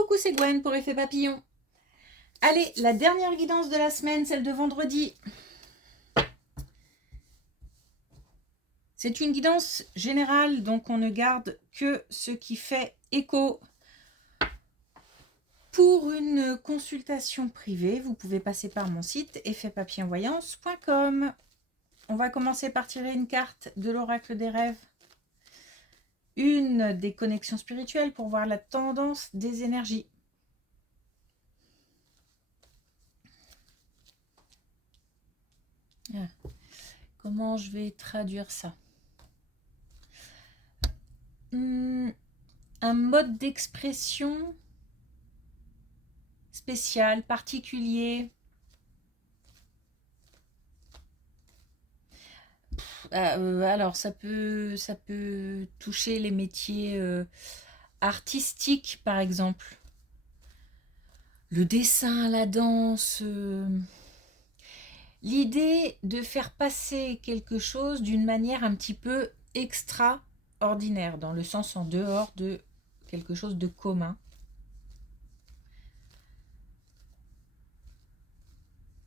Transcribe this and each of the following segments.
Coucou, c'est Gwen pour Effet Papillon. Allez, la dernière guidance de la semaine, celle de vendredi. C'est une guidance générale, donc on ne garde que ce qui fait écho. Pour une consultation privée, vous pouvez passer par mon site effetpapillonvoyance.com. On va commencer par tirer une carte de l'oracle des rêves. Une des connexions spirituelles pour voir la tendance des énergies. Comment je vais traduire ça? Un mode d'expression spécial, particulier. Alors, ça peut toucher les métiers artistiques, par exemple. Le dessin, la danse. L'idée de faire passer quelque chose d'une manière un petit peu extraordinaire, dans le sens en dehors de quelque chose de commun.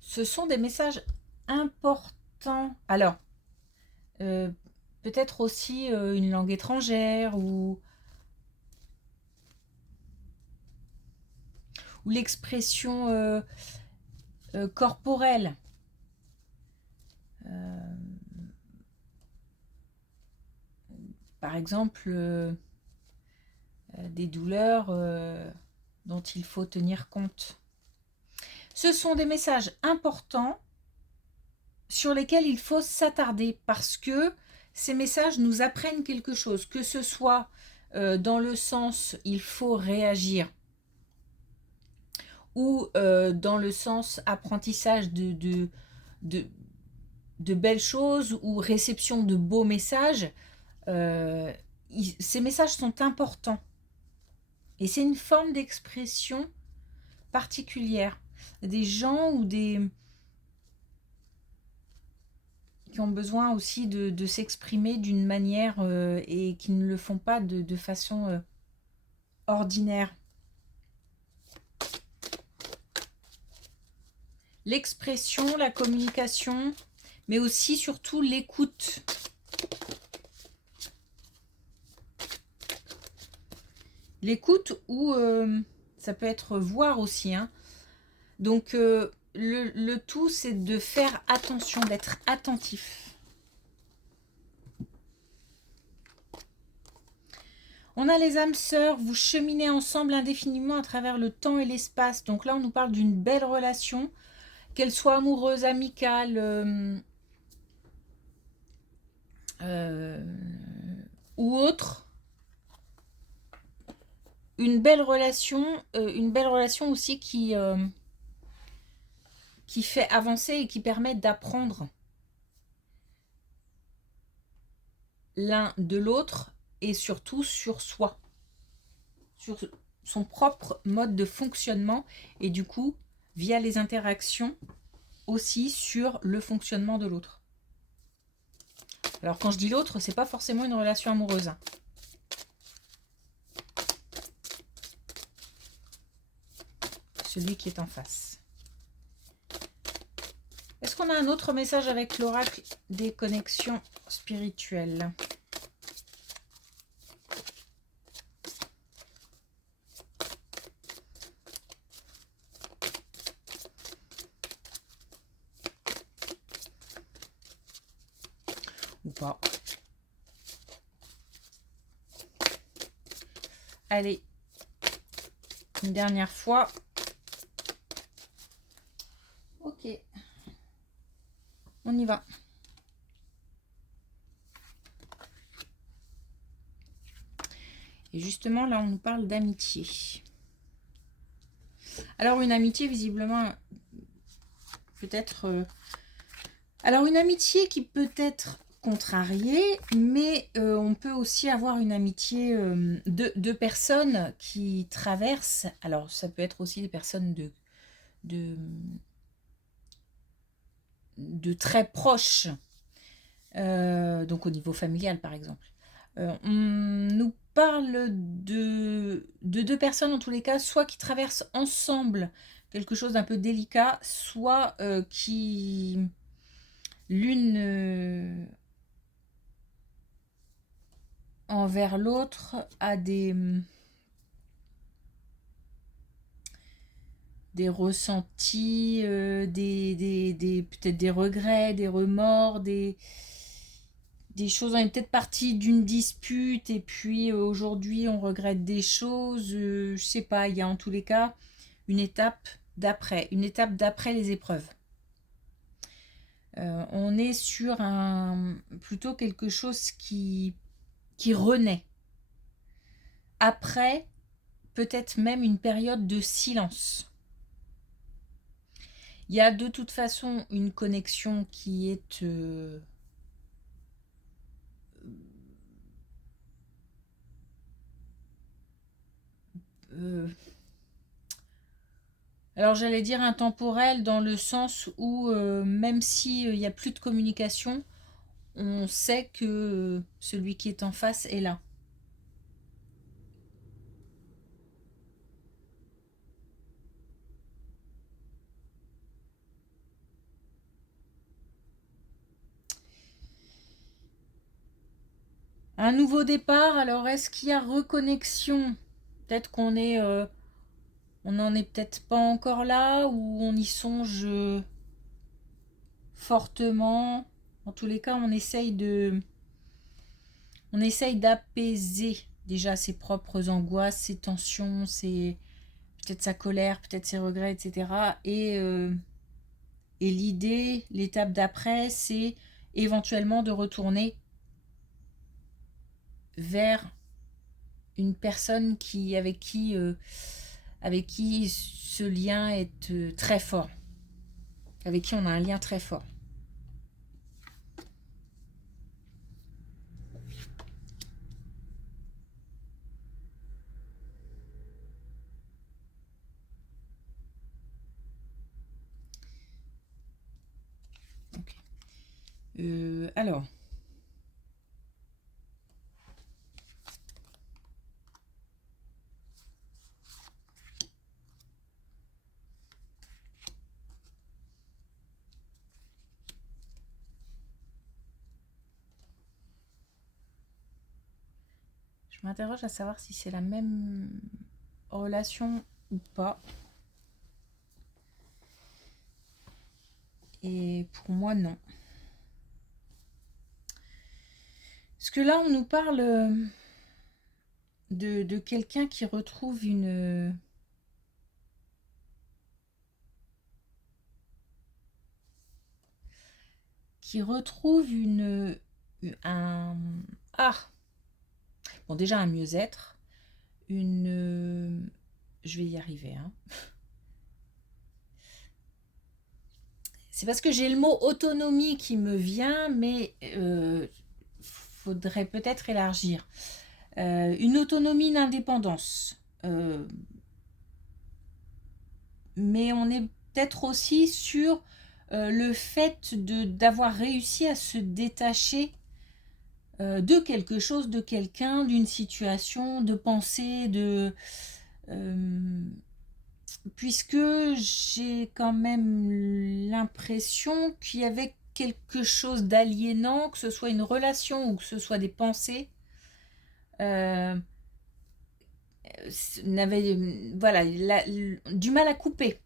Ce sont des messages importants. Alors, peut-être aussi une langue étrangère ou l'expression corporelle. Par exemple, des douleurs dont il faut tenir compte. Ce sont des messages importants sur lesquels il faut s'attarder parce que ces messages nous apprennent quelque chose, que ce soit dans le sens il faut réagir ou dans le sens apprentissage de belles choses ou réception de beaux messages. Ces messages sont importants et c'est une forme d'expression particulière. Des gens ou qui ont besoin aussi de s'exprimer d'une manière et qui ne le font pas de façon ordinaire. L'expression, la communication, mais aussi surtout l'écoute. L'écoute ou ça peut être voir aussi. Donc le tout, c'est de faire attention, d'être attentif. On a les âmes sœurs, vous cheminez ensemble indéfiniment à travers le temps et l'espace. Donc là, on nous parle d'une belle relation, qu'elle soit amoureuse, amicale ou autre. Une belle relation aussi qui fait avancer et qui permet d'apprendre l'un de l'autre et surtout sur soi, sur son propre mode de fonctionnement et du coup, via les interactions, aussi sur le fonctionnement de l'autre. Alors quand je dis l'autre, c'est pas forcément une relation amoureuse. Celui qui est en face. Est-ce qu'on a un autre message avec l'oracle des connexions spirituelles ? Ou pas. Allez, une dernière fois. Ok. On y va. Et justement, là, on nous parle d'amitié. Alors, une amitié, visiblement, peut-être... Alors, une amitié qui peut être contrariée, mais on peut aussi avoir une amitié de personnes qui traversent... Alors, ça peut être aussi des personnes de très proches, donc au niveau familial, par exemple. On nous parle de deux personnes, en tous les cas, soit qui traversent ensemble quelque chose d'un peu délicat, soit qui l'une envers l'autre a des ressentis, peut-être des regrets, des remords, des choses. On est peut-être parti d'une dispute et puis aujourd'hui on regrette des choses. Je sais pas, il y a en tous les cas une étape d'après les épreuves. On est sur plutôt quelque chose qui renaît. Après, peut-être même une période de silence. Il y a de toute façon une connexion qui est alors j'allais dire intemporelle dans le sens où même s'il n'y a plus de communication, on sait que celui qui est en face est là. Un nouveau départ, alors est-ce qu'il y a reconnexion? Peut-être on n'en est peut-être pas encore là, ou on y songe fortement. En tous les cas, on essaye d'apaiser déjà ses propres angoisses, ses tensions, peut-être sa colère, peut-être ses regrets, etc. Et l'idée, l'étape d'après, c'est éventuellement de retourner vers une personne avec qui ce lien est très fort, avec qui on a un lien très fort. Alors, je m'interroge à savoir si c'est la même relation ou pas. Et pour moi, non. Parce que là, on nous parle de quelqu'un qui retrouve un ah bon, déjà un mieux-être, je vais y arriver, hein. C'est parce que j'ai le mot autonomie qui me vient, mais faudrait peut-être élargir. Une autonomie, une indépendance. Mais on est peut-être aussi sur le fait d'avoir réussi à se détacher de quelque chose, de quelqu'un, d'une situation, de pensée, puisque j'ai quand même l'impression qu'il y avait quelque chose d'aliénant, que ce soit une relation ou que ce soit des pensées, voilà, du mal à couper.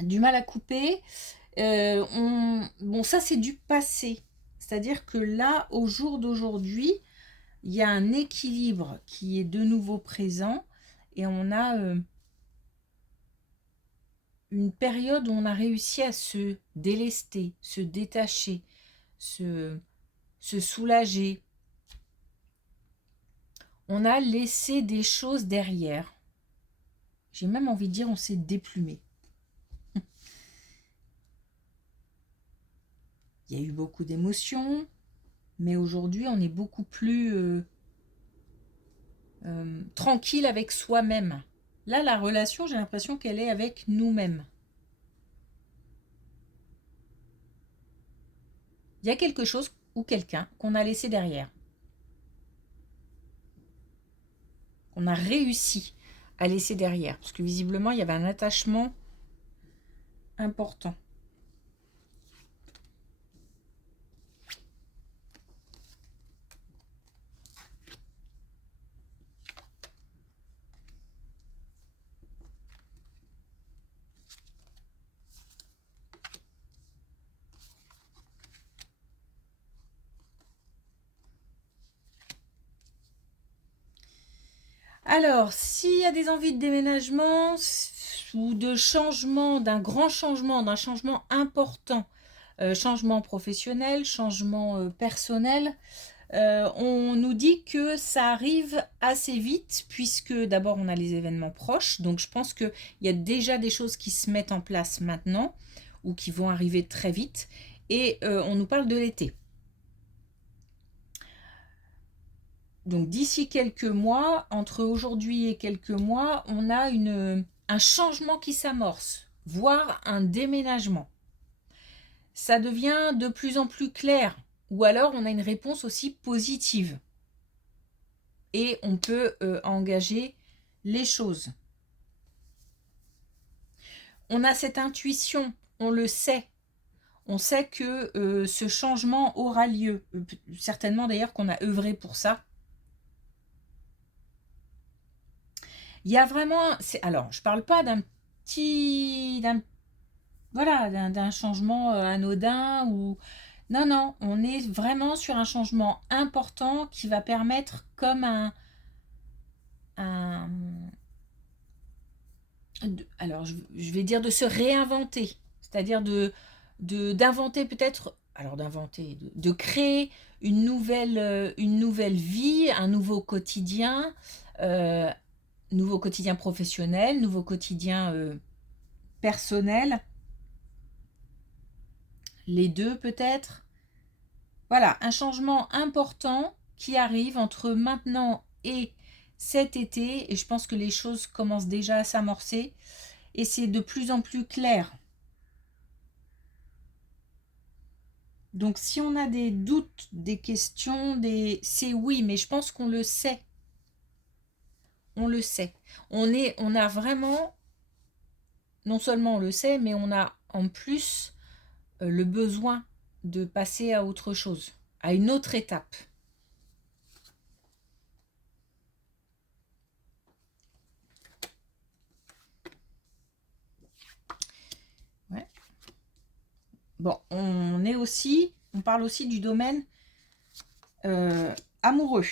Du mal à couper. Bon, ça c'est du passé. C'est-à-dire que là, au jour d'aujourd'hui, il y a un équilibre qui est de nouveau présent et on a une période où on a réussi à se délester, se détacher, se soulager. On a laissé des choses derrière. J'ai même envie de dire on s'est déplumé. Il y a eu beaucoup d'émotions, mais aujourd'hui on est beaucoup plus tranquille avec soi-même. Là, la relation, j'ai l'impression qu'elle est avec nous-mêmes. Il y a quelque chose ou quelqu'un qu'on a laissé derrière. qu'on a réussi à laisser derrière. Parce que visiblement, il y avait un attachement important. Alors, s'il y a des envies de déménagement ou de changement, d'un changement important, changement professionnel, changement personnel, on nous dit que ça arrive assez vite puisque d'abord on a les événements proches. Donc je pense qu'il y a déjà des choses qui se mettent en place maintenant ou qui vont arriver très vite. Et on nous parle de l'été. Donc d'ici quelques mois, entre aujourd'hui et quelques mois, on a un changement qui s'amorce, voire un déménagement. Ça devient de plus en plus clair, ou alors on a une réponse aussi positive. Et on peut engager les choses. On a cette intuition, on le sait. On sait que ce changement aura lieu. Certainement d'ailleurs qu'on a œuvré pour ça. Il y a vraiment... Alors, je ne parle pas d'un petit... d'un changement anodin ou... Non, non, on est vraiment sur un changement important qui va permettre comme alors, je vais dire de se réinventer. C'est-à-dire d'inventer peut-être... Alors, de créer une nouvelle vie, un nouveau quotidien professionnel, nouveau quotidien personnel, les deux peut-être. Voilà, un changement important qui arrive entre maintenant et cet été, et je pense que les choses commencent déjà à s'amorcer, et c'est de plus en plus clair. Donc si on a des doutes, des questions, c'est oui, mais je pense qu'on le sait. On le sait. On a vraiment, non seulement on le sait, mais on a en plus le besoin de passer à autre chose, à une autre étape. Ouais. Bon, on parle aussi du domaine amoureux.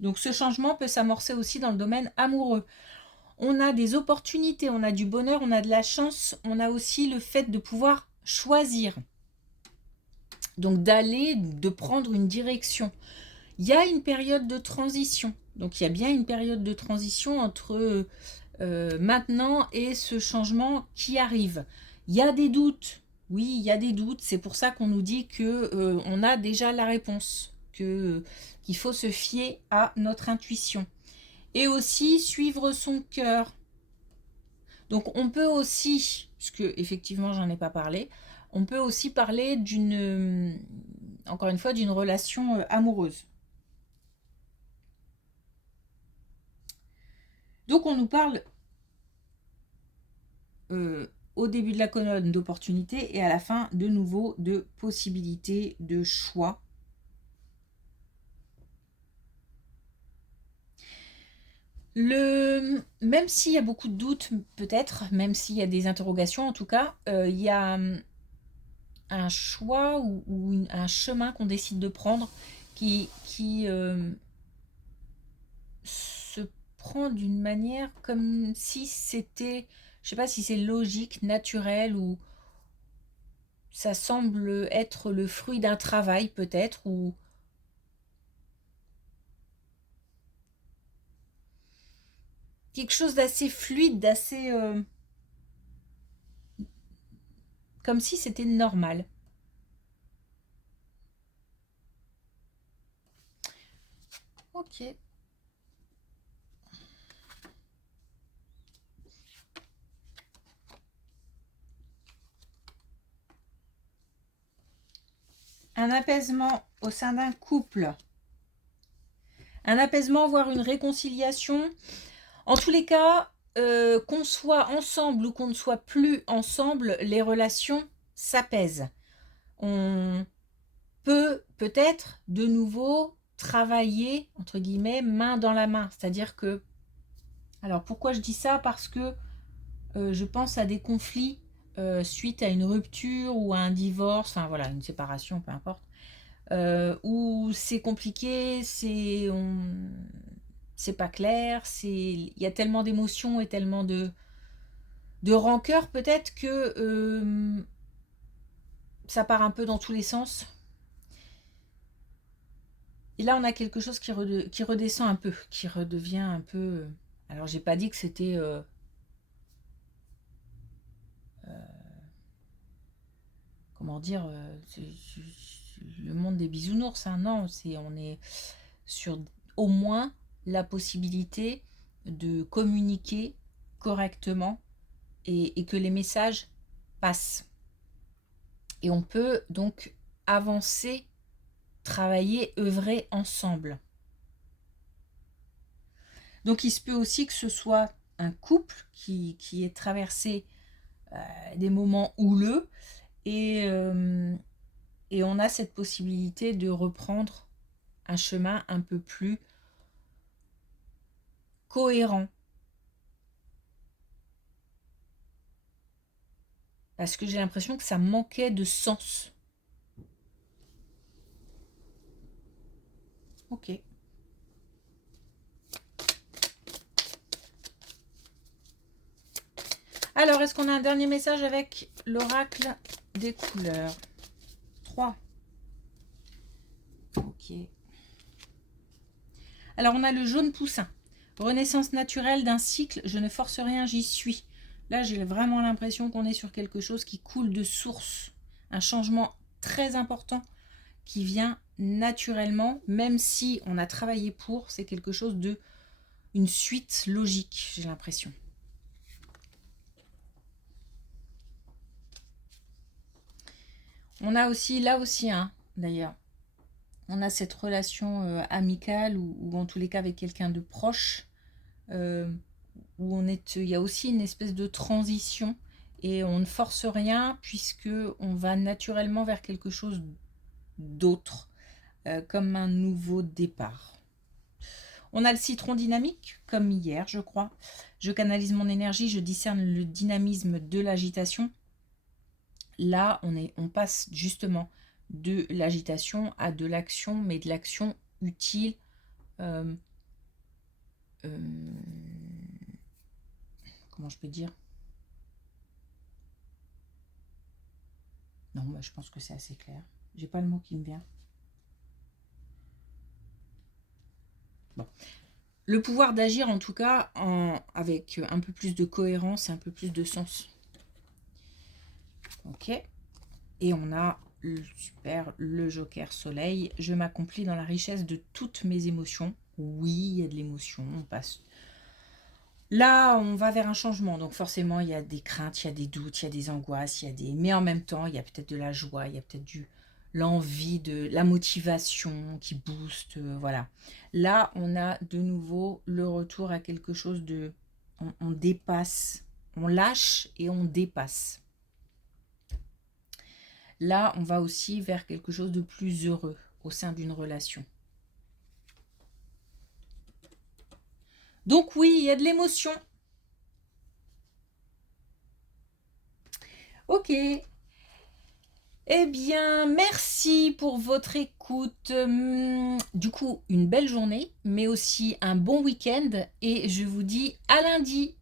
Donc ce changement peut s'amorcer aussi dans le domaine amoureux. On a des opportunités, on a du bonheur, on a de la chance, on a aussi le fait de pouvoir choisir. Donc de prendre une direction. Il y a une période de transition. Donc il y a bien une période de transition entre maintenant et ce changement qui arrive. Il y a des doutes. Oui, il y a des doutes. C'est pour ça qu'on nous dit que on a déjà la réponse, qu'il faut se fier à notre intuition. Et aussi suivre son cœur. Donc on peut aussi, parce que effectivement j'en ai pas parlé, on peut aussi parler encore une fois, d'une relation amoureuse. Donc on nous parle au début de la colonne d'opportunités et à la fin de nouveau de possibilités, de choix. Même s'il y a beaucoup de doutes, peut-être, même s'il y a des interrogations, en tout cas, il y a un choix ou un chemin qu'on décide de prendre qui se prend d'une manière comme si c'était, je sais pas si c'est logique, naturel ou ça semble être le fruit d'un travail peut-être ou quelque chose d'assez fluide, d'assez comme si c'était normal. Ok. Un apaisement au sein d'un couple. Un apaisement, voire une réconciliation. En tous les cas, qu'on soit ensemble ou qu'on ne soit plus ensemble, les relations s'apaisent. On peut peut-être de nouveau travailler, entre guillemets, main dans la main. C'est-à-dire que... Alors pourquoi je dis ça? Parce que je pense à des conflits suite à une rupture ou à un divorce, enfin voilà, une séparation, peu importe, où c'est compliqué, c'est pas clair, il y a tellement d'émotions et tellement de rancœur peut-être que ça part un peu dans tous les sens. Et là, on a quelque chose qui redescend un peu, qui redevient un peu... Alors, j'ai pas dit que c'était... comment dire, le monde des bisounours, hein. Non, on est sur au moins la possibilité de communiquer correctement et que les messages passent. Et on peut donc avancer, travailler, œuvrer ensemble. Donc il se peut aussi que ce soit un couple qui ait traversé des moments houleux et on a cette possibilité de reprendre un chemin un peu plus cohérent. Parce que j'ai l'impression que ça manquait de sens. Ok. Alors, est-ce qu'on a un dernier message avec l'oracle des couleurs? 3. Ok. Alors, on a le jaune poussin. Renaissance naturelle d'un cycle, je ne force rien, j'y suis. Là, j'ai vraiment l'impression qu'on est sur quelque chose qui coule de source. Un changement très important qui vient naturellement, même si on a travaillé pour, c'est quelque chose de... une suite logique, j'ai l'impression. On a aussi, là aussi, hein, d'ailleurs, on a cette relation amicale ou en tous les cas avec quelqu'un de proche, où il y a aussi une espèce de transition et on ne force rien puisque on va naturellement vers quelque chose d'autre, comme un nouveau départ. On a le citron dynamique, comme hier, je crois. Je canalise mon énergie, je discerne le dynamisme de l'agitation. Là, on passe justement de l'agitation à de l'action, mais de l'action utile. Comment je peux dire? Non, je pense que c'est assez clair. J'ai pas le mot qui me vient. Bon. Le pouvoir d'agir, en tout cas, avec un peu plus de cohérence et un peu plus de sens. Ok. Et on a le joker soleil. Je m'accomplis dans la richesse de toutes mes émotions. Oui, il y a de l'émotion. On passe. Là, on va vers un changement. Donc forcément, il y a des craintes, il y a des doutes, il y a des angoisses, mais en même temps, il y a peut-être de la joie, il y a peut-être l'envie, de la motivation qui booste. Voilà. Là, on a de nouveau le retour à quelque chose de... On dépasse. On lâche et on dépasse. Là, on va aussi vers quelque chose de plus heureux au sein d'une relation. Donc oui, il y a de l'émotion. Ok. Eh bien, merci pour votre écoute. Du coup, une belle journée, mais aussi un bon week-end. Et je vous dis à lundi.